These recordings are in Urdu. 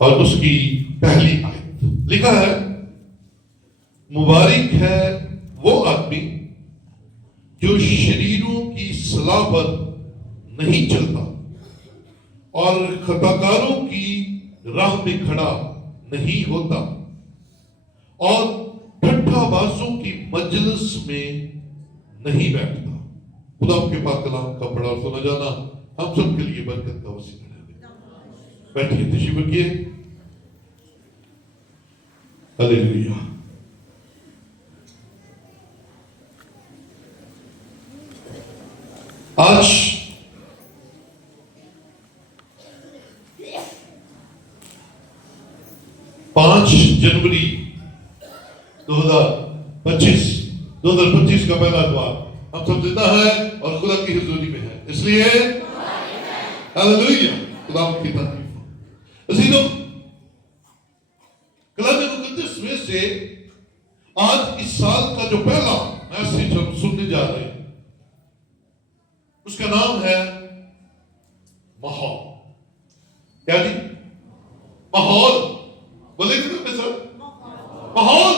اور اس کی پہلی آیت لکھا ہے، مبارک ہے وہ آدمی جو شریروں کی صلاح پر نہیں چلتا اور خطاکاروں کی راہ میں کھڑا نہیں ہوتا اور ٹھٹھا بازوں کی مجلس میں نہیں بیٹھتا۔ خدا آپ کے پاک کلام کا پڑھا اور سنا جانا ہم سب کے لیے برکت کا وسیلہ ہے۔ بیٹھیے، تشریف رکھیے۔ ہلیلویہ۔ آج 5 جنوری 2025 کا پہلا اتوار، ہم سب زندہ ہیں اور خدا کی حضوری میں ہیں، اس لیے ہلیلویہ، خدا کی تعریف۔ عزیزو، کلام مقدس میں سے آج اس سال کا جو پہلا میسج ہم سننے جا رہے ہیں، اس کا نام ہے ماحول۔ کیا جی؟ ماحول۔ بولے کہ سر ماحول،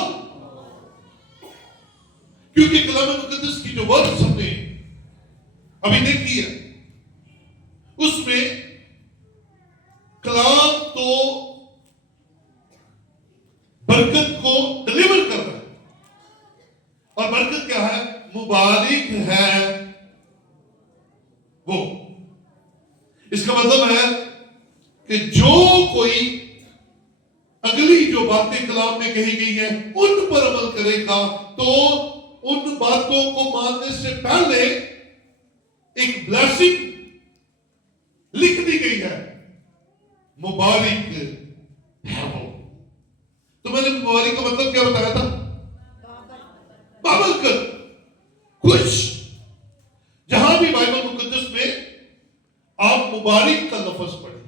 کیونکہ کلام مقدس کی جو ورڈز ہم نے ابھی دیکھی ہے، اس میں کلام تو برکت کو ڈلیور کر رہا ہے، اور برکت کیا ہے؟ مبارک ہے وہ۔ اس کا مطلب ہے کہ جو کوئی اگلی جو باتیں کلام میں کہی گئی ہیں ان پر عمل کرے گا تو ان باتوں کو ماننے سے پہلے ایک بلیسنگ لکھ دی گئی ہے، مبارک ہے وہ۔ تو میں نے مبارک کا مطلب کیا بتایا تھا؟ بابرکت، خوش۔ جہاں بھی بائبل مقدس میں آپ مبارک کا لفظ پڑھیں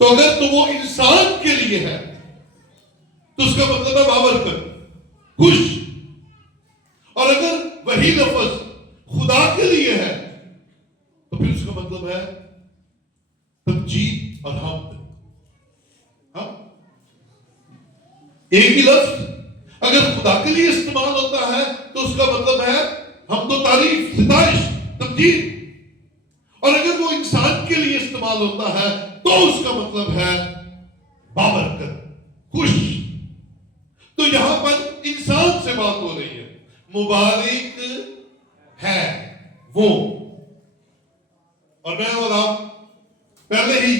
تو اگر تو وہ انسان کے لیے ہے تو اس کا مطلب ہے بابرکت، خوش۔ اور اگر وہی لفظ خدا کے لیے ہے تو پھر اس کا مطلب ہے تمجید اور حمد۔ ہاں، ایک ہی لفظ اگر خدا کے لیے استعمال ہوتا ہے تو اس کا مطلب ہے حمد و تعریف، ستائش، تمجید۔ اور اگر وہ انسان کے لیے استعمال ہوتا ہے تو اس کا مطلب ہے بابرکت، خوش۔ تو یہاں پر انسان سے بات ہو رہی ہے، مبارک ہے وہ۔ اور میں اور آپ پہلے ہی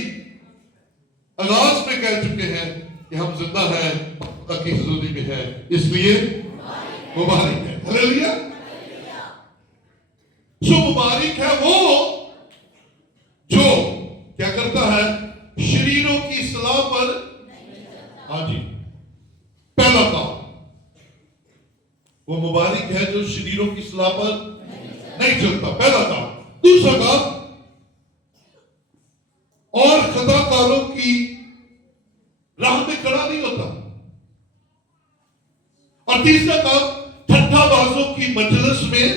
آغاز میں کہہ چکے ہیں کہ ہم زندہ ہیں، خدا کی حضوری میں ہیں، اس لیے مبارک ہے۔ ہلیلویہ۔ سو مبارک ہے وہ جو کیا کرتا ہے؟ شریروں کی اصلاح پر، ہاں جی، پہلا کام وہ مبارک ہے جو شریروں کی اصلاح پر نہیں چلتا، پہلا کام۔ دوسرا کام، اور خطاکاروں کی راہ میں کھڑا نہیں ہوتا۔ اور تیسرا کام، ٹھٹھا بازوں کی مجلس میں،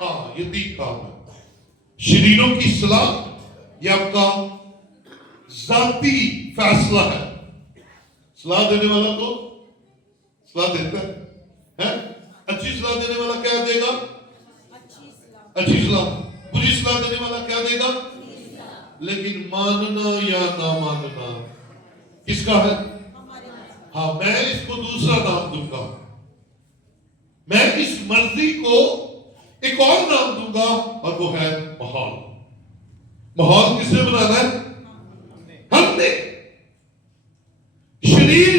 ہاں یہ 3 کام ہے۔ شریروں کی اصلاح یہ آپ کا ذاتی فیصلہ ہے۔ صلاح دینے والا تو صلاح دیتا ہے، اچھی صلاح دینے والا کیا دے گا؟ اچھی صلاح۔ بری صلاح دینے والا کیا دے گا؟ لیکن ماننا یا نہ ماننا کس کا ہے؟ ہاں، میں اس کو دوسرا نام دوں گا، میں اس مرضی کو ایک اور نام دوں گا، اور وہ ہے ماحول۔ ماحول کس نے بنانا ہے؟ ہم نے۔ شریر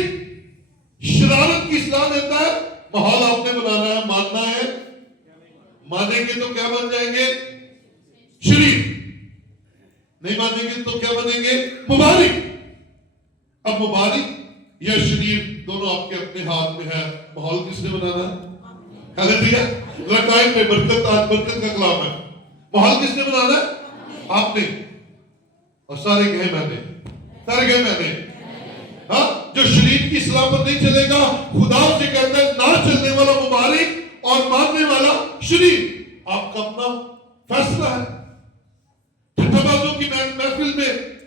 شرارت کی اصلاح دیتا ہے، ماحول آپ نے بنانا ہے، ماننا ہے۔ مانیں گے تو کیا بن جائیں گے؟ شریر۔ نہیں مانیں گے تو کیا بنیں گے؟ مبارک۔ اب مبارک یا شریر دونوں آپ کے اپنے ہاتھ میں ہے، ماحول کس نے بنانا ہے؟ ہلیلویہ۔ رکائن میں برکت، آج برکت کا کلام ہے۔ ماحول کس نے بنانا ہے؟ آپ نے۔ اور سارے کہیں میں نے، سارے کہیں میں نے۔ ہاں، جو شریر کی اصلاح پر نہیں چلے گا، خدا سے کہتا ہے نہ چلنے والا مبارک اور ماننے والا شریر۔ آپ کا اپنا فیصلہ ہے۔ ٹھٹھا بازوں کی محفل میں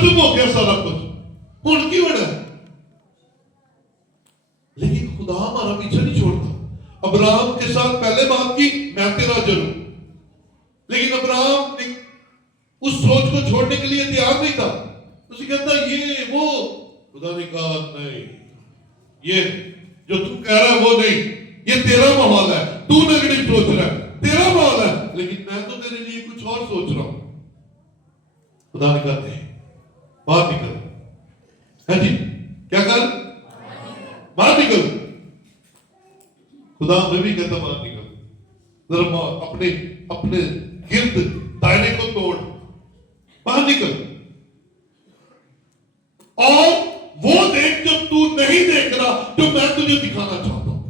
ختم ہو گیا سارا کچھ، ہن کی ہونا ہے؟ لیکن خدا ہمارا پیچھے نہیں چھوڑتا. ابراہم کے ساتھ پہلے بات کی میں تیرا اجر ہوں، لیکن ابراہم نے اس سوچ کو چھوڑنے کے لیے تیار نہیں تھا. اسے کہتا یہ وہ، خدا نے کہا نہیں، یہ جو تو کہہ رہا ہے وہ نہیں، یہ تیرا ماحول ہے، تو نیگیٹو سوچ رہا ہے، تیرا ماحول ہے، لیکن میں تو تیرے لیے کچھ اور سوچ رہا ہوں. خدا نے کہا نہیں، باہر نکل. ہے جی کیا کر؟ باہر نکل. خدا میں بھی کہتا باہر نکل، ذرا اپنے گرد دائرے کو توڑ، باہر نکل اور وہ دیکھ جب تو نہیں دیکھ رہا جو میں تجھے دکھانا چاہتا ہوں.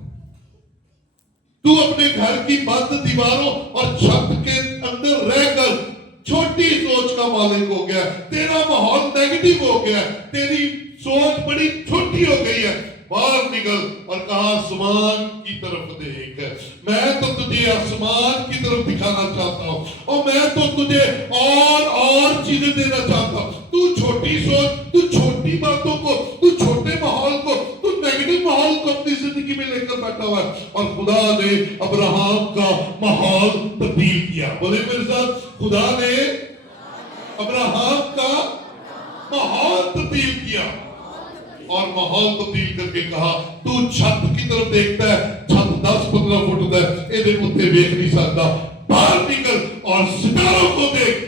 تو اپنے گھر کی بند دیواروں اور چھت کے اندر رہ کر چھوٹی سوچ کا مالک ہو گیا، تیرا ماحول نیگیٹو ہو گیا، تیری سوچ بڑی چھوٹی ہو گئی ہے. باہر نکل اور کہا آسمان کی طرف دیکھ، میں تو تجھے آسمان کی طرف دکھانا چاہتا ہوں اور میں تو تجھے اور چیزیں دینا چاہتا ہوں. تو چھوٹی سوچ، تو چھوٹی باتوں کو، تو چھوٹے ماحول کو، تو نیگیٹو ماحول کو اپنی زندگی میں لے کر بیٹھا ہوا ہے. اور خدا نے ابراہم کا ماحول تبدیل کیا. بولے میرے ساتھ، خدا نے ابراہم کا ماحول تبدیل کیا اور ماحول تبدیل کر کے کہا تو چھت کی طرف دیکھتا ہے، چھت 10-15 فٹ ہے، یہ اتنے دیکھ نہیں سکتا، باہر نکل اور ستاروں کو دیکھ،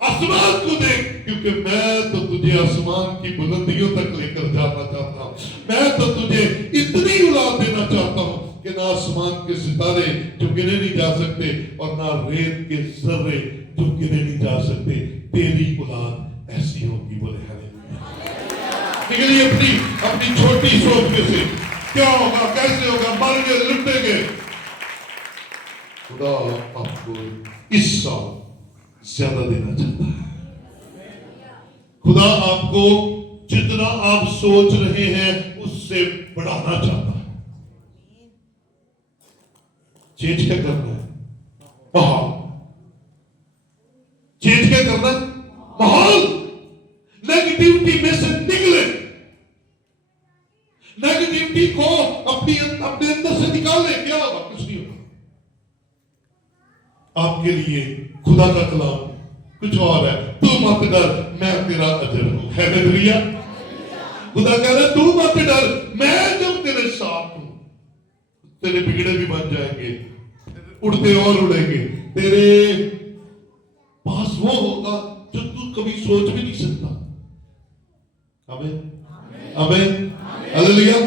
آسمان کو دیکھ، کیونکہ میں تو تجھے آسمان کی بلندیوں تک لے کر جانا چاہتا ہوں. میں تو تجھے اتنی اولاد دینا چاہتا ہوں کہ نہ آسمان کے ستارے جو گنے نہیں جا سکتے اور نہ ریت کے ذرے جو گنے نہیں جا سکتے، تیری اولاد ایسی ہوگی. بولے نکلیے اپنی چھوٹی سوچ میں سے. کیا ہوگا، کیسے ہوگا، مر گئے، لٹے گئے. خدا آپ کو اس سال زیادہ دینا چاہتا ہے. خدا آپ کو جتنا آپ سوچ رہے ہیں اس سے بڑھانا چاہتا ہے. چینج کیا کرنا ہے؟ ماحول. چینج کیا کرنا ہے؟ ماحول. نیگیٹیوٹی میں سے نکلے، نیگیٹیوٹی کو اپنے اندر سے نکالے. کیا ہوگا؟ کچھ نہیں ہوگا. آپ کے لیے خدا کا کلام کچھ اور ہے. تو مت ڈر، میں تیرا اجر ہوں. ہیلیلویا. خدا کہہ رہا ہے تو مت ڈر، میں جب تیرے ساتھ ہوں. تیرے بگڑے بھی بن جائیں گے، اڑتے اور اڑیں گے. تیرے پاس وہ ہوگا جو تو کبھی سوچ بھی نہیں سکتا. آمین آمین ہلیلویا.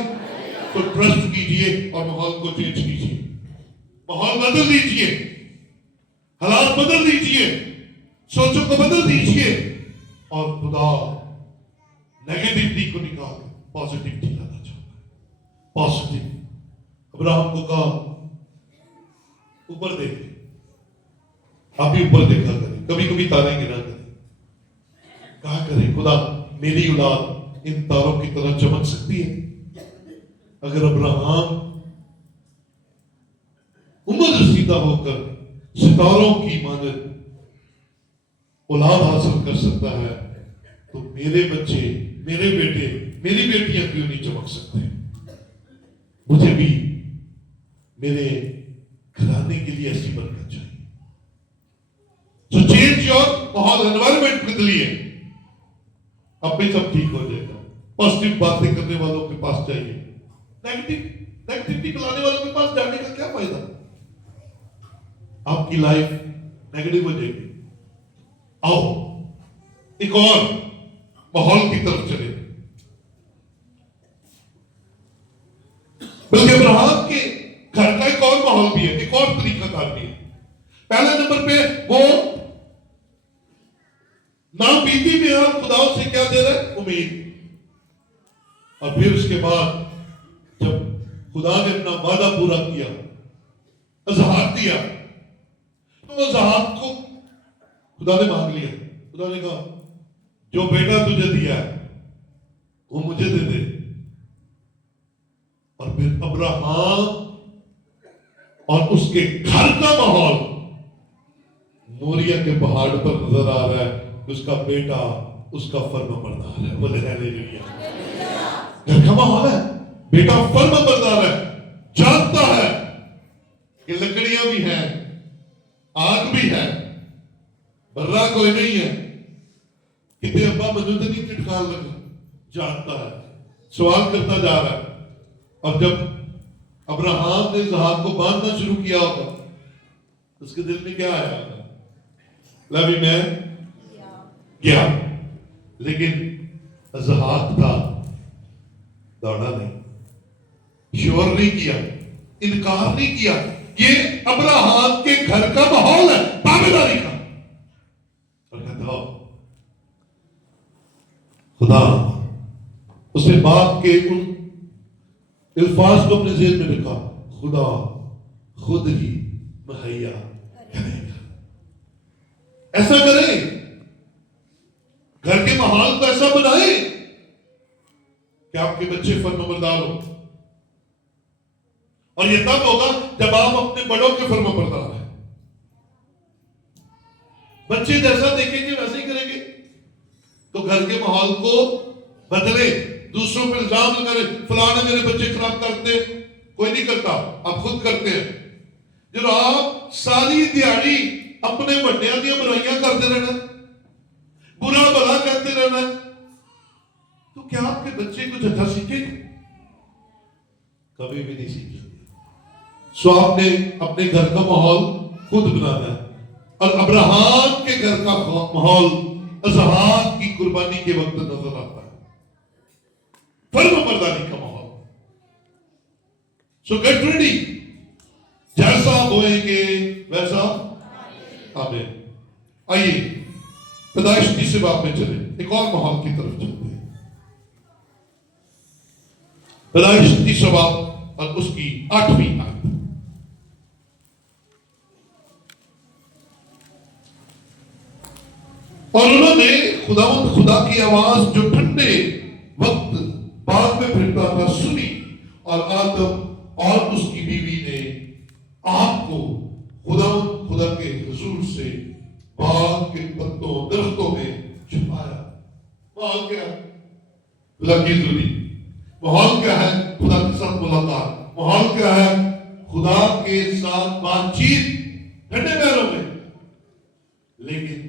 تو ٹرسٹ کیجئے اور ماحول کو چینج کیجئے. ماحول بدل دیجئے، حالات بدل دیجئے، سوچوں کو بدل دیجئے اور خدا نیگیٹیوٹی کو نکال پازیٹیوٹی لانا چاہتا ہے. پازیٹیو. ابراہم کو کہا اوپر دیکھ. آپ بھی اوپر دیکھا کریں، کبھی کبھی تارے گرا کریں. کہا کریں خدا میری اولاد ان تاروں کی طرح چمک سکتی ہے. اگر ابراہم عمر رسیدہ ہو کر ستاروں کی مانند اولاد حاصل کر سکتا ہے تو میرے بچے، میرے بیٹے، میری بیٹیاں کیوں نہیں چمک سکتے؟ مجھے بھی میرے گھرانے کے لیے ایسی برکت چاہیے. So change your ماحول، انوائرمنٹ بدلیے، اب بھی سب ٹھیک ہو جائے گا. پازیٹیو باتیں کرنے والوں کے پاس جائیے، نیگیٹیوٹی پلانے والوں کے پاس جانے کا کیا فائدہ؟ آپ کی لائف نیگیٹو ہو جائے گی. آؤ ایک اور ماحول کی طرف چلے. بلکہ ابراہم کے گھر کا ایک اور ماحول بھی ہے، ایک اور طریقہ کار بھی ہے. پہلے نمبر پہ وہ ناامیدی میں آپ خدا سے کیا دے رہے؟ امید. اور پھر اس کے بعد جب خدا نے اپنا وعدہ پورا کیا، اظہار دیا، تو اظہار کو خدا نے مانگ لیا. خدا نے کہا جو بیٹا تجھے دیا ہے وہ مجھے دے دے. اور پھر ابراہم اور اس کے گھر کا ماحول موریا کے پہاڑ پر نظر آ رہا ہے. اس کا بیٹا اس کا فرما بردار ہے. بولے ہاللیلویا. گھر کا ماحول ہے, بیٹا فرما بردار ہے, جانتا ہے کہ لکڑیاں بھی ہیں, آگ بھی ہے, برا کوئی نہیں ہے. کتنے ابا مجھے تو نہیں ٹٹکار لگا, جانتا ہے, سوال کرتا جا رہا ہے. اور جب ابراہیم نے اسحاق کو باندھنا شروع کیا ہوگا, اس کے دل میں کیا آیا ہوگا؟ لبی میں گیا, لیکن اسحاق تھا, دوڑا نہیں, شور نہیں کیا, انکار نہیں کیا. یہ ابراہیم کے گھر کا ماحول ہے, تابعداری کا. اور کہتا ہو خدا اسے باپ کے ان الفاظ کو اپنے ذہن میں رکھا, خدا خود ہی مہیا کرے گا. ایسا کریں, گھر کے ماحول کو ایسا بنائیں کہ آپ کے بچے فرمانبردار ہو. اور یہ تب ہوگا جب آپ اپنے بڑوں کے فرمانبردار ہیں. بچے جیسا دیکھیں گے ویسے ہی کریں گے. تو گھر کے ماحول کو بدلے, دوسروں پر الزام لگانے, فلاں نے میرے بچے خراب کرتے. کوئی نہیں کرتا, آپ خود کرتے ہیں. جو آپ ساری دیہڑی اپنے بڑیاں دیا برائیاں کرتے رہنا, برا بھلا کرتے رہنا, تو کیا آپ کے بچے کچھ اچھا سیکھیں گے؟ کبھی بھی نہیں سیکھیں گے. سو آپ نے اپنے گھر کا ماحول خود بنانا ہے. اور ابراہیم کے گھر کا ماحول اسحاق کی قربانی کے وقت نظر آتا ہے, فرمانبرداری کا ماحول. سو گیٹ ریڈی, جیسا بوئیں گے ویسا. آمین. آئیے پیدائش 30 باب میں چلیں, ایک اور ماحول کی طرف چلتے ہیں. پیدائش 30 باب اور اس کی 8ویں آیت. اور انہوں نے خدا کی آواز جو ٹھنڈے وقت باغ میں پھرتا تھا سنی, اور آدم اور اس کی بیوی نے آپ کو خدا کے حضور سے باغ کے پتوں درختوں میں چھپایا. ماحول کیا ہے؟ خدا کی حضوری. ماحول کیا ہے؟ خدا کے ساتھ ملاقات. ماحول کیا ہے؟ خدا کے ساتھ بات چیت ٹھنڈے پیروں میں. لیکن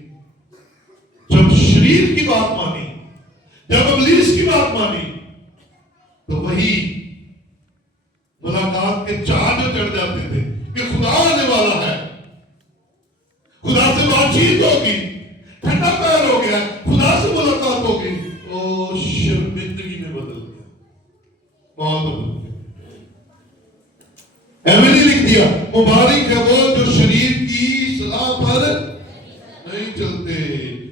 جب شریر کی بات مانی, جب ابلیس کی بات مانی, تو وہی ملاقات کے چار جو چڑھ جاتے تھے کہ خدا آنے والا ہے, خدا سے بات چیت ہوگی, ٹھنڈا پیر ہو گیا, خدا سے ملاقات ہوگی, او شرمندگی میں بدل گیا, بہت بدل گیا. ایویں نہیں لکھ دیا مبارک ہے وہ جو شریر کی صلاح پر نہیں چلتے.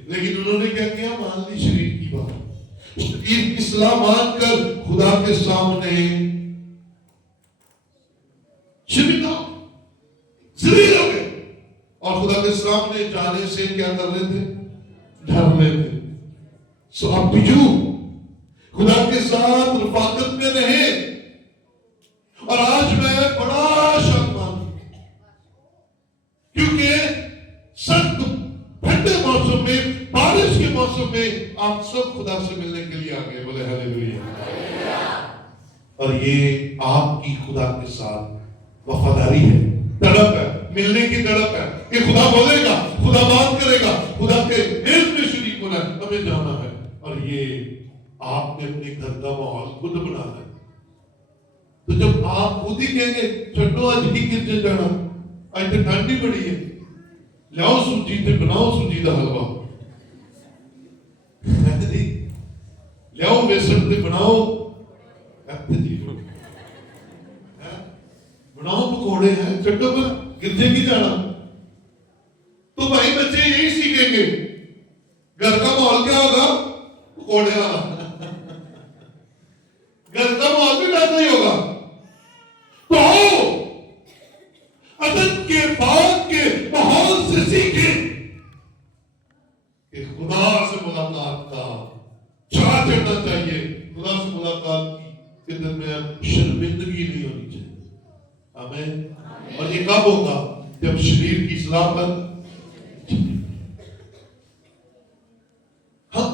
لیکن انہوں نے کیا کیا؟ مان لی شریر کی بات, شریر کی صلاح مان کر خدا کے سامنے شرمندہ ذلیل ہو گئے. اور خدا کے سامنے جانے سے کیا کر رہے تھے؟ ڈر رہے تھے. سو اب جو خدا کے ساتھ رفاقت میں رہے. اور آج میں بڑا شرمندہ کیونکہ سخت ٹھنڈے موسم میں, بارش کے موسم میں آپ سب خدا سے ملنے کے لیے آ گئے. بولے ہاللیلویا. اور یہ آپ کی خدا کے ساتھ وفاداری ہے, تڑپ ہے, ملنے کی تڑپ ہے کہ خدا بولے گا, خدا بات کرے گا, خدا کے علم میں شریک ہونا ہے, ہمیں جانا ہے. اور یہ آپ نے اپنے گھر کا ماحول خود بنانا ہے. تو جب آپ خود ہی کہیں گے چھٹو آج کی گرجے جانا, آج تو ٹھنڈ ہی بڑی ہے, لاؤ سوجی تے بناؤ سوجی دا حلوہ, لاؤ بیسن تے بناؤ بناؤ پکوڑے ہیں, چھٹو پر گرجے کی جانا. تو بھائی بچے یہی سیکھیں گے. گھر کا ماحول کیا ہوگا؟ پکوڑے والا. گھر کا ماحول بھی ویسا ہی ہوگا. تو عدد کے بعد کے ماحول سے سیکھیں کہ خدا سے ملاقات کا چاہ چڑھنا چاہیے. خدا سے ملاقات کے درمیان شرمندگی نہیں ہونی چاہیے. آمین. اور یہ کب ہوگا؟ جب شریر کی اصلاح پر ہم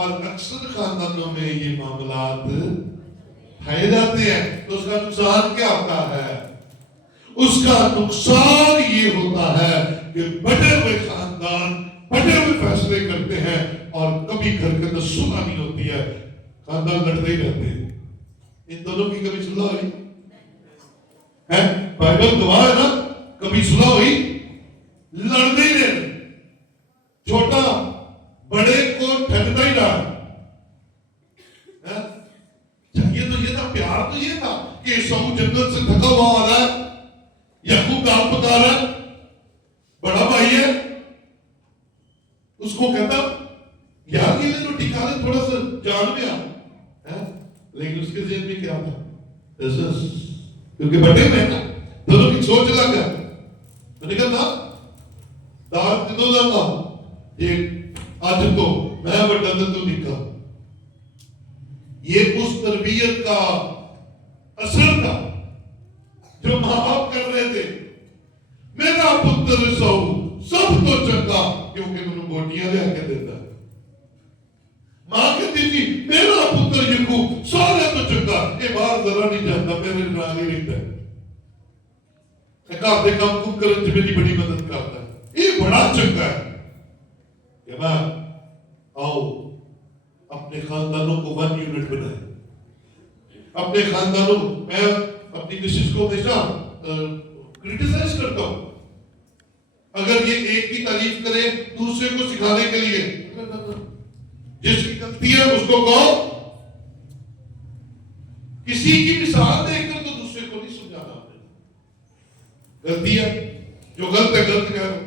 اور اکثر خاندانوں میں یہ معاملات پائے جاتے ہیں. تو اس کا نقصان کیا ہوتا ہے؟ اس کا نقصان یہ ہوتا ہے کہ بڑے ہوئے خاندان بڑے ہوئے فیصلے کرتے ہیں اور کبھی گھر کے اندر صلح نہیں ہوتی ہے, خاندان لڑتے ہی رہتے ہیں. ان دونوں کی کبھی صلح ہوئی ہے؟ بائبل گواہ ہے نا, کبھی صلح ہوئی؟ لڑتے ہی رہتے, چھوٹا بڑے کو ٹھگتا ہی رہا. یہ تھا پیار, تو یہ تھا کہ عیساؤ جنگل سے تھکا ہوا آ رہا ہے, یعقوب دال پکا رہا ہے, بڑا بھائی ہے, اس کو کہتا یار یہ روٹی کھا لے, تھوڑا سا جان میں آ. لیکن اس کے ذہن میں کیا تھا؟ کیونکہ بڑے میں نا دونوں کی سوچ لگ گیا تو نکلنا دار کدو دا یہ آج تو میں بڑا تو نکا. یہ اس تربیت کا اثر تھا جو ماں باپ کر رہے تھے. میرا پتر عیساؤ سب تو چنگا کیونکہ انہوں بوٹیاں لے کے دیتا ہے. ماں کہتی تھی میرا پتر یعقوب سارے تو چنگا, یہ باہر ذرا نہیں جاتا, میرے نال ہی رہتا ہے, گھر دے کام کم کرنے سے میری بڑی مدد کرتا ہے, یہ بڑا چنگا ہے. کہ میں آؤ اپنے خاندانوں کو 1 یونٹ بنائے, اپنے خاندانوں میں اپنی مسز کو ہمیشہ کرٹیسائز کرتا ہوں. اگر یہ ایک کی تعریف کرے دوسرے کو سکھانے کے لیے, جس کی غلطی ہے اس کو کہو, کسی کی مثال دیکھ کر تو دوسرے کو نہیں سمجھانا. غلطی ہے, جو غلط ہے غلط کہہ رہا.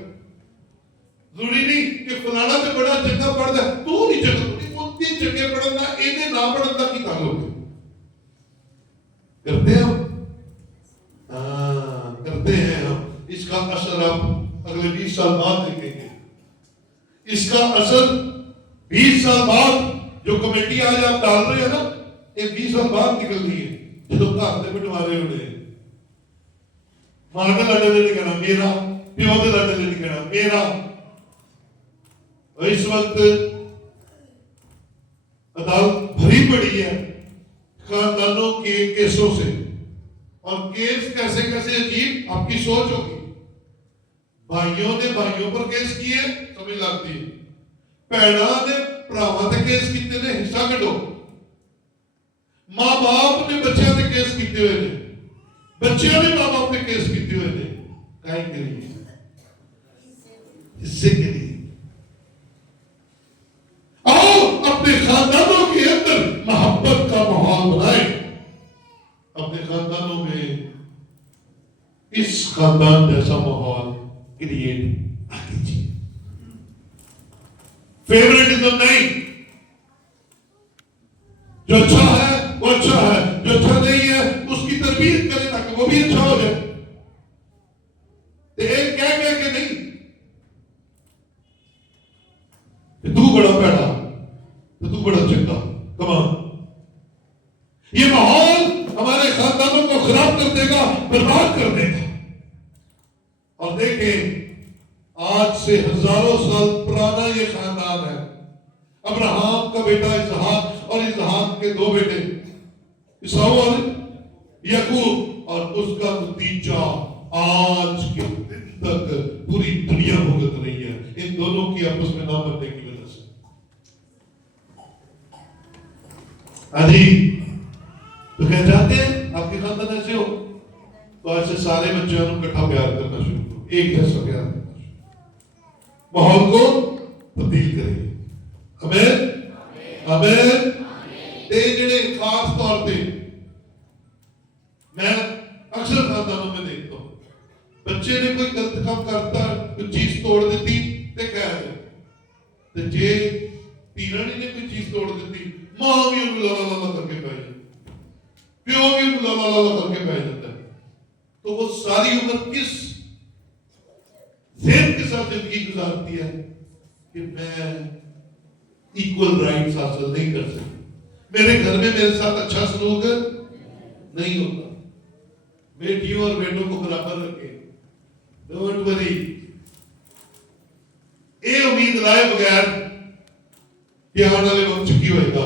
ضروری نہیں کہ فلانا سے بڑا چنگا پڑھتا ہے تو نہیں چنگا, اتنی چنگے پڑھنا انہیں نہ پڑھنا کی تعلق ہے. کرتے ہیں ہم, کرتے ہیں ہم. اس کا اثر آپ اگلے 20 سال بعد دیکھیں گے. اس کا اثر 20 سال بعد جو کمیٹی آج آپ ڈال رہے ہیں نا, یہ 20 سال بعد نکل رہی ہے. جب گھر میں بٹوارے ہونے ہیں, ماں کے لاڈے نے نہیں کہنا میرا, پیو کے لاڈے نے نہیں کہنا میرا. اور اس وقت عدالت بھری پڑی ہے خاندانوں کے کیسوں سے, اور کیس کیسے کیسے عجیب آپ کی سوچ ہوگی. بھائیوں نے بھائیوں پر کیس کیے, سمجھ لگتی ہے. پیڑا نے پراواں تے کیس کیتے نے, حصہ کٹو. ماں باپ نے بچیاں تے کیس کیتے ہوئے نے, بچیاں نے ماں باپ نے کیس کیتے ہوئے نے. کہیں کے لیے, حصے کے لیے. آؤ اپنے خاندانوں کے اندر محبت کا ماحول بنائیں. اپنے خاندانوں میں اس خاندان جیسا ماحول کریٹ کیجیے. فیوریٹزم نہیں, جو اچھا ہے وہ اچھا ہے, جو اچھا نہیں ہے اس کی تربیت کریں تاکہ وہ بھی اچھا ہو جائے. ایک کہہ کے نہیں کہ تو بڑا پیڑا تو بڑا چنگا. کمان یہ ماحول ہمارے خاندانوں کو خراب کر دے گا, برباد کر دے گا. اور دیکھیں آج سے ہزاروں سال پرانا یہ خاندان ہے. ابراہم کا بیٹا اسحاق اور اسحاق کے 2 بیٹے عیساؤ اور یعقوب, اور اس کا نتیجہ آج کے دن تک پوری دنیا بھگت رہی ہے ان دونوں کی آپس میں نہ بننے کی وجہ سے. جی تو کہہ جاتے ہیں آپ کے خاندان ایسے ہو تو آج سے سارے بچوں کو اکٹھا پیار کرنا شروع کرو, ایک جیسا پیار کرنا شروع, ماحول کو تبدیل کریں. آمین آمین. جڑے خاص طور پہ میں اکثر خاندانوں میں دیکھتا ہوں, بچے نے کوئی غلط کام کرتا, کوئی چیز توڑ دیتی تے کہہ دے, جے تیرانی نے کوئی چیز توڑ دیتی ماں بھی انہوں لالا لالا کر کے پہ جاتی, پیو بھی انہوں لالا لالا کر کے پہ جاتا ہے. تو وہ ساری عمر کس ذہن کے ساتھ زندگی گزارتی ہے کہ میں ایکول رائٹس حاصل نہیں کر سکتا, میرے گھر میں میرے ساتھ اچھا سلوک نہیں ہوتا, بیٹیوں اور بیٹوں کو برابر رکھے. Don't worry. اے امید لائے بغیر کہ آنے والے وقت چکی ہوئے گا.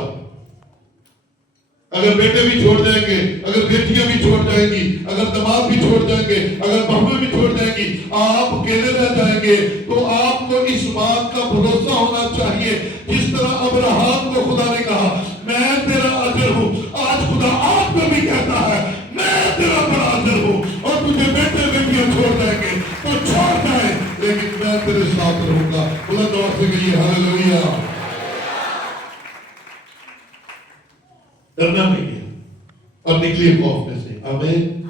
اگر بیٹے بھی چھوڑ جائیں گے, اگر بیٹیاں بھی چھوڑ جائیں گی, اگر دماد بھی چھوڑ جائیں گے, اگر بہویں بھی چھوڑ جائیں گی, آپ اکیلے رہ جائیں گے. تو آپ کو اس بات کا بھروسہ ہونا چاہیے جس طرح ابراہیم کو خدا نے کہا میں تیرا اجر ہوں, آج خدا آپ کو بھی کہتا ہے میں تیرا بڑا اجر ہوں. اور تجھے بیٹے بیٹیاں چھوڑ جائیں گے تو چھوڑ جائیں, لیکن میں تیرے ساتھ رہوں گا. بلند آواز سے کہیے ہاللیلویا. ڈرنا نہیں ہے اور نکلیے خوف میں سے. آمین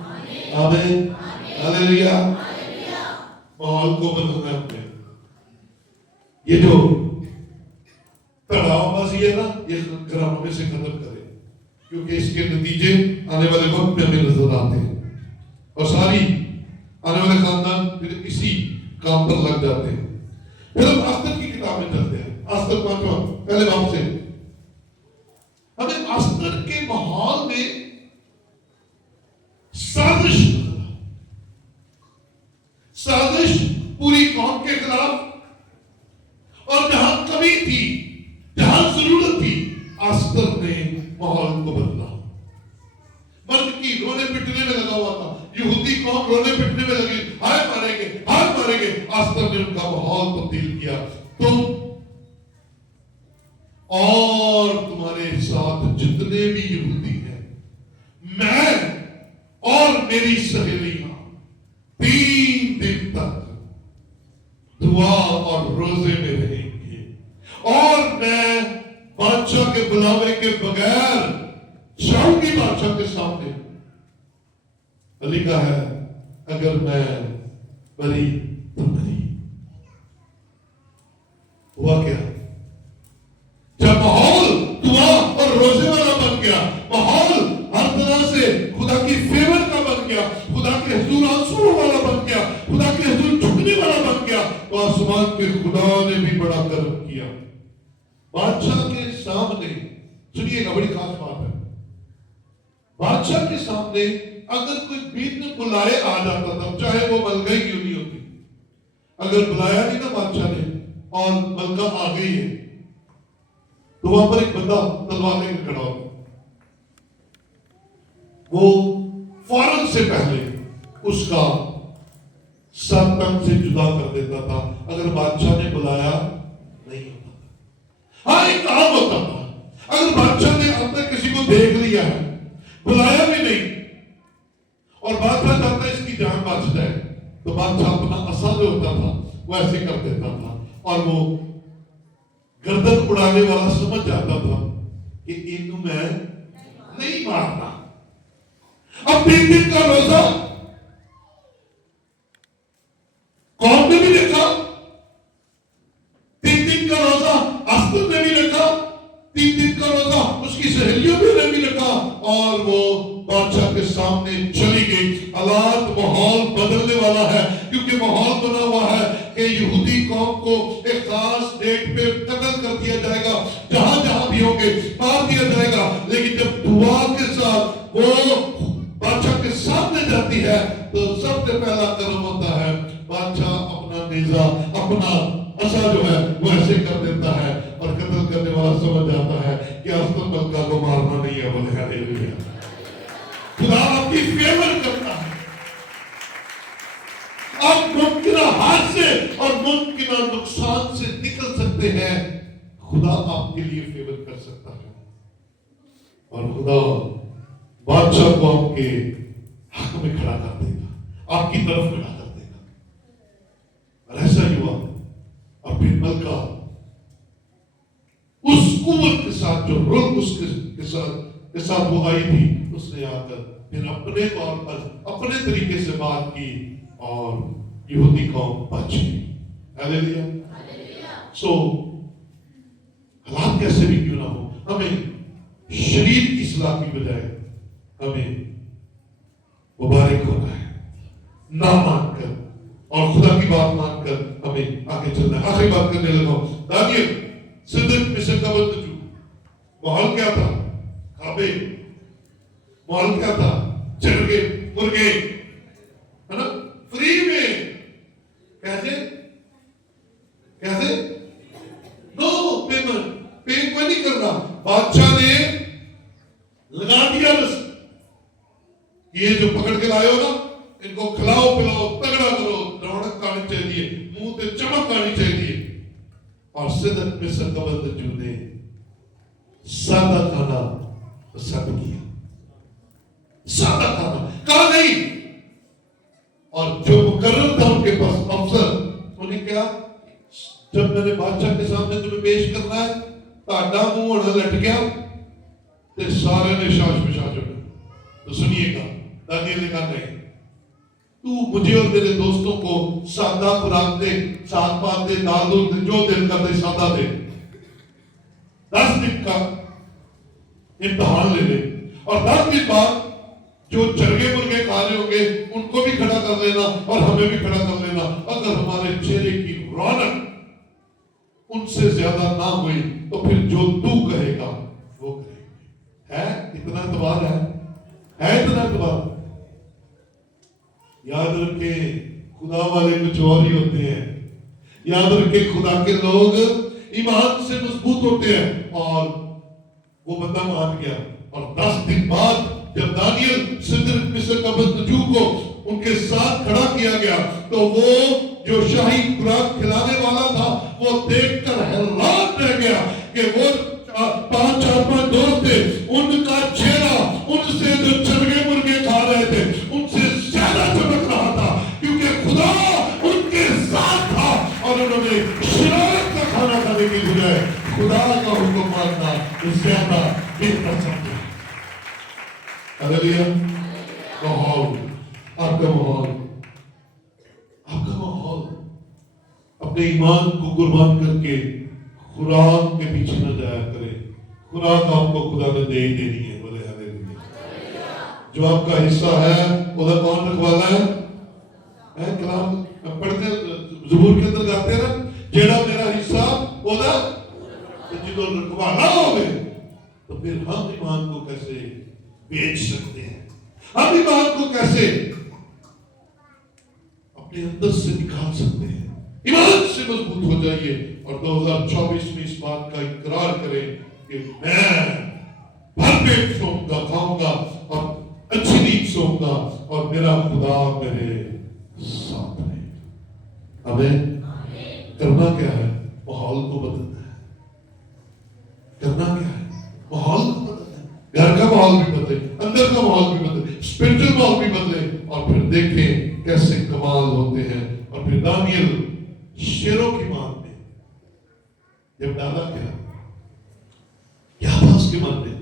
آمین ہاللیلویا. ماحول کو بدلنا ہے اپنے. یہ جو تڑاؤ بازی ہے نا, یہ گھروں میں سے ختم کرے, کیونکہ اس کے نتیجے آنے والے وقت میں ہمیں نظر آتے ہیں اور ساری آنے والے خاندان پھر اسی کام پر لگ جاتے ہیں. پھر ہم آستر کی کتاب میں چلتے ہیں. آستر 5 پہلے باب سے ہمیں آستر کے ماحول میں سازش پوری قوم کے خلاف, اور جہاں کمی تھی, جہاں ضرورت تھی, آستر نے ماحول کو بدلا. مرد کی رونے پٹنے میں لگا ہوا تھا, یہودی قوم رونے پٹنے میں لگی, ہائے ماریں گے ہائے ماریں گے. آستر نے ان کا ماحول تبدیل کیا. تم اور تمہارے ساتھ جتنے بھی یہودی ہیں, میں اور میری سہیلیاں 3 دن تک دعا اور روزے میں رہیں گے, اور میں بادشاہ کے بلاوے کے بغیر جاؤں گی بادشاہ کے سامنے. علی کا ہے اگر میں بری تو بری. ہوا کیا جب ماحول دعا اور روزے والا بن گیا, ماحول ہر طرح سے خدا کی فیور کا بن گیا, خدا کے حضور آنسو والا بن گیا, خدا کے حضور جھکنے والا بن گیا, تو آسمان کے خدا نے بھی بڑا کرم کیا. بادشاہ کے سامنے سنیے گا, بڑی خاص بات ہے. بادشاہ کے سامنے اگر کوئی بن بلائے آ جاتا تھا, چاہے وہ ملکہ کیوں نہیں ہوتی, اگر بلایا نہیں نا بادشاہ نے اور ملکہ آ گئی ہے, تو وہاں پر ایک بندہ تلوار لے کر کھڑا ہوتا, وہ فوراً سے پہلے اس کا سر تن سے جدا کر دیتا تھا اگر بادشاہ نے بلایا نہیں ہوتا تھا. ہاں ایک کام ہوتا تھا, اگر بادشاہ نے اب تک کسی کو دیکھ لیا ہے, بلایا بھی نہیں, اور بادشاہ چاہتا ہے اس کی جان بچ جائے, تو بادشاہ اپنا عصا جو ہوتا تھا وہ ایسے کر دیتا تھا, اور وہ گردن اڑانے والا سمجھ جاتا تھا کہ انہوں میں نہیں مارنا. اب 3 دن کا روزہ قوم نے بھی رکھا, 3 دن کا روزہ آستر نے بھی رکھا, 3 دن کا روزہ اس کی سہیلیوں نے بھی رکھا, اور وہ بادشاہ کے سامنے چلی گئی. حالات ماحول بدلنے والا ہے, کیونکہ ماحول بنا ہوا ہے کہ یہودی قوم کو ایک خاص ڈیٹ پہ قتل کر دیا جائے گا, جہاں جہاں بھی ہوں گے مار دیا جائے گا. لیکن جب دعا کے ساتھ وہ بادشاہ کے سامنے جاتی ہے تو سب سے پہلا قدم ہوتا ہے بادشاہ اپنا نیزہ, اپنا عصا جو ہے وہ ایسے کر دیتا ہے, اور قتل کرنے والا سمجھ جاتا ہے کہ آستر ملکہ کو مارنا نہیں ہے. بولے ہاللیلویا. خدا آپ کی فیور کرتا ہے. آپ ممکنہ حادثے اور ممکنہ نقصان سے نکل سکتے ہیں, خدا آپ کے لیے فیور کر سکتا ہے, اور خدا بادشاہ کو آپ کے حق میں کھڑا کر دے گا, آپ کی طرف کھڑا کر دے گا. اور ایسا ہی ہوا, اور پھر ملکہ اس قوت کے ساتھ جو رول اس کے ساتھ وہ آئی تھی, اس نے آ کر پھر اپنے طور پر اپنے طریقے سے بات کی, اور یہودی قوم بچ گئی. ہاللیلویا. سو حالات کیسے بھی کیوں نہ ہو, ہمیں شریر کی اصلاح کی بجائے ہمیں مبارک ہونا ہے, نہ مان کر اور خدا کی بات مان کر ہمیں آگے چلنا ہے. آخری بات کرنے لگا ہوں. دانیل صدق مصر کا بندجو, ماحول کیا تھا؟ کعبے. ماحول کیا تھا؟ چرگے مرغے, ہے نا, فری میں. کیسے نو پیمنٹ, پے نہیں کرنا. بادشاہ نے لگا دیا بس یہ جو پکڑ کے لائے ہو نا ان کو کھلاؤ پلاؤ تگڑا کرو, رونق آنی چاہیے, منہ تے چمک آنی چاہیے. اور صدق میں سرکبند جو نے سادہ کھانا پسند کیا, سادہ کھانا کہا نہیں. اور جو مقرر تھا ان کے پاس افسر, انہیں کیا جب میں نے بادشاہ کے سامنے تمہیں پیش کرنا ہے تاڈا منہ ہونا لٹ گیا تے سارے نے شاش پشاش ہونا. تو سنیے گا دانیل نے کہا نہیں, تو مجھے اور میرے دوستوں کو سادہ خوراک دے, ساتھ بات دے, دال دے, جو دل کر دے سادہ دے. 10 دن کا امتحان لے لے اور 10 دن بعد جو چرگے مرغے کھا رہے ہوں گے ان کو بھی کھڑا کر لینا اور ہمیں بھی کھڑا کر لینا. اگر ہمارے چہرے کی رونق ان سے زیادہ نہ ہوئی تو پھر جو تو کہے گا وہ کریں گے. ہے اتنا اعتبار ہے اتنا اعتبار. یاد رکھے خدا والے کچھ اور ہی ہوتے ہیں. یاد رکھے خدا کے لوگ ایمان سے مضبوط ہوتے ہیں. اور وہ بندہ مان گیا اور 10 دن بعد جب دانیل صدرت مصر کا بندجو کو ان کے ساتھ کھڑا کیا گیا تو وہ جو شاہی خوراک کھلانے والا تھا وہ دیکھ کر حیران رہ گیا کہ وہ 5 دوست تھے, ان کا چہرہ ان سے جو چرگے مرغے کھا رہے تھے ان سے زیادہ چمک رہا تھا, کیونکہ خدا ان کے ساتھ تھا. اور انہوں نے شرارت کا کھانا کھانے کی بجائے خدا کا حکم ماننا زیادہ بہتر سمجھا. ہلیلویا. ماحول آپ کا ماحول اپنے ایمان کو قربان کر کے خوراک کے پیچھے نہ جایا کرے. خوراک آپ کو خدا نے دے ہی دینی ہے. بولے ہلیلویا. جو آپ کا حصہ ہے وہ کون رکھوالا ہے؟ کلام پڑھتے زبور کے اندر گاتے ہیں نا, جیڑا میرا حصہ وہ جدو رکھوالا ہوگے. تو پھر ہم ایمان کو کیسے بیچ سکتے ہیں؟ ہم ایمان کو کیسے اپنے اندر سے نکال سکتے ہیں؟ ایمان سے مضبوط ہو جائیے اور 2024 میں اس بات کا اقرار کریں کہ میں بھر پیٹ سوؤں گا, کھاؤں گا اور اچھی نیند سوؤں گا اور میرا خدا میرے ساتھ ہے. ہمیں کرنا کیا ہے؟ ماحول کو بدلنا ہے. کرنا کیا ہے؟ ماحول کو بدلنا ہے. گھر کا ماحول بھی بدلے, اندر کا ماحول بھی بدلے, اسپرچل ماحول بھی بدلے, اور پھر دیکھیں کیسے کمال ہوتے ہیں. اور پھر دانیل شیروں کی مان میں جب ڈالا کیا تھا اس کے من میں,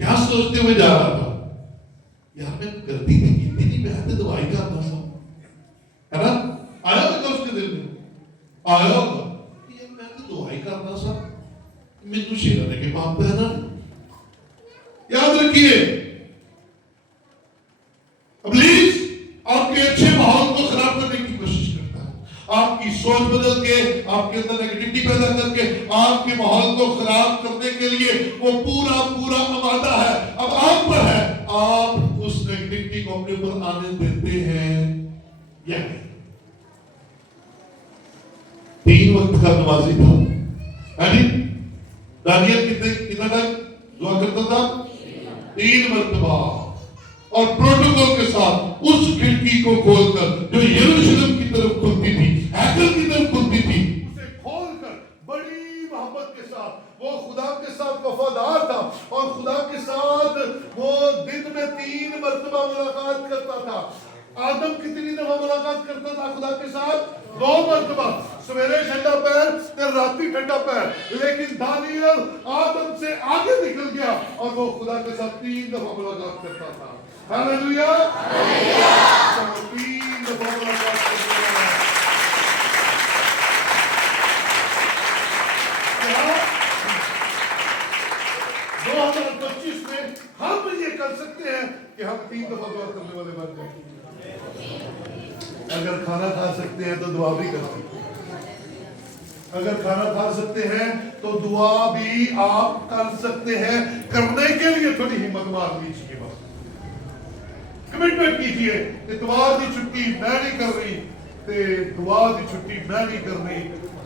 کیا سوچتے ہوئے جا رہا تھا؟ یار میں غلطی نہیں کی تھی, میں آتے دعائی کرنا سا, ہے نا؟ آیا ہوگا اس کے دل میں, آیا ہوگا کہ میں آتے دعائی کرنا سا, میں تو شیرنے کے پاپ پہ ہے نا. یاد رکھیے ابلیس آپ کے اچھے ماحول کو خراب کرنے کی کوشش کرتا ہے. آپ کی سوچ بدل کے, آپ کے اندر نیگیٹیوٹی پیدا کر کے آپ کے ماحول کو خراب کرنے کے لیے وہ پورا آمادہ ہے. اب آپ پر ہے, آپ اس نیگیٹیوٹی کو اپنے اوپر آنے دیتے ہیں یا نہیں. 3 وقت کا نمازی تھا. دانیل کتنا ٹائم دعا کرتا تھا؟ 3 مرتبہ. اور پروٹوکول کے ساتھ اس کھڑکی کو کھول کر جو یروشلم کی طرف کھلتی تھی, ہیکل کی طرف کھلتی تھی, اسے کھول کر بڑی محبت کے ساتھ وہ خدا کے ساتھ وفادار تھا. اور خدا کے ساتھ وہ دن میں 3 مرتبہ ملاقات کرتا تھا. آدم کتنی دفعہ ملاقات کرتا تھا خدا کے ساتھ؟ 2 مرتبہ, سویرے ٹھنڈا پیر پھر راتی ٹھنڈا پیر. لیکن دانیل آدم سے آگے نکل گیا اور وہ خدا کے ساتھ 3 دفعہ ملاقات کرتا تھا. ہاللیلویا. 3 دفعہ ملاقات کرتا تھا. 2025 میں ہم یہ کر سکتے ہیں کہ ہم 3 دفعہ دعا کرنے والے بن جائیں. اگر کھانا کھا سکتے ہیں تو دعا بھی کر سکتے ہیں. اگر کھانا کھا سکتے ہیں تو دعا بھی آپ کر سکتے ہیں. کرنے کے لیے تھوڑی ہمت مار لیجیے, بس کمٹمنٹ کیجیے. اتوار کی چھٹی میں نہیں کر رہی, دعا کی چھٹی میں نہیں کر رہی,